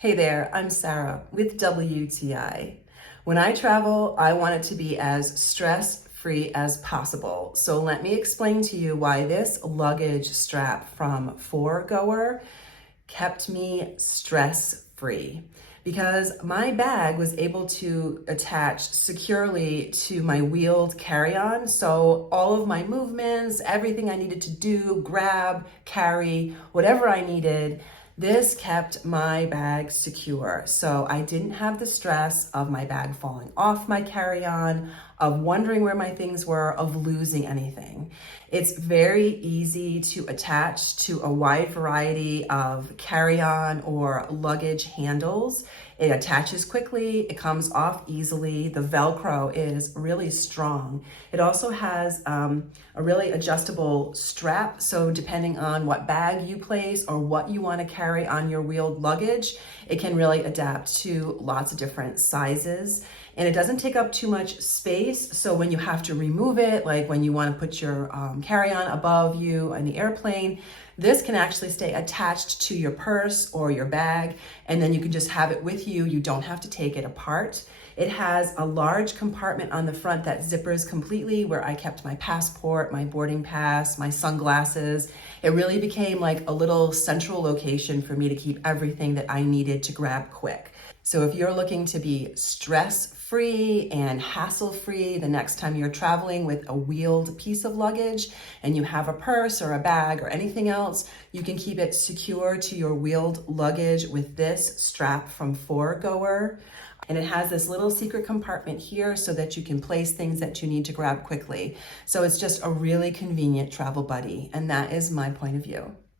Hey there, I'm Sarah with WTI. When I travel, I want it to be as stress-free as possible. So let me explain to you why this luggage strap from FOREGOER kept me stress-free. Because my bag was able to attach securely to my wheeled carry-on. So all of my movements, everything I needed to do, grab, carry, whatever I needed, this kept my bag secure. So I didn't have the stress of my bag falling off my carry-on, of wondering where my things were, of losing anything. It's very easy to attach to a wide variety of carry-on or luggage handles. It attaches quickly, it comes off easily, the Velcro is really strong. It also has a really adjustable strap, so depending on what bag you place or what you want to carry on your wheeled luggage, it can really adapt to lots of different sizes. And it doesn't take up too much space, so when you have to remove it, like when you want to put your carry-on above you in the airplane, this can actually stay attached to your purse or your bag, and then you can just have it with you. You don't have to take it apart. It has a large compartment on the front that zippers completely, where I kept my passport, my boarding pass, my sunglasses. It really became like a little central location for me to keep everything that I needed to grab quick. So if you're looking to be stress-free and hassle-free the next time you're traveling with a wheeled piece of luggage and you have a purse or a bag or anything else, you can keep it secure to your wheeled luggage with this strap from FOREGOER. And it has this little secret compartment here so that you can place things that you need to grab quickly. So it's just a really convenient travel buddy, and that is my point of view.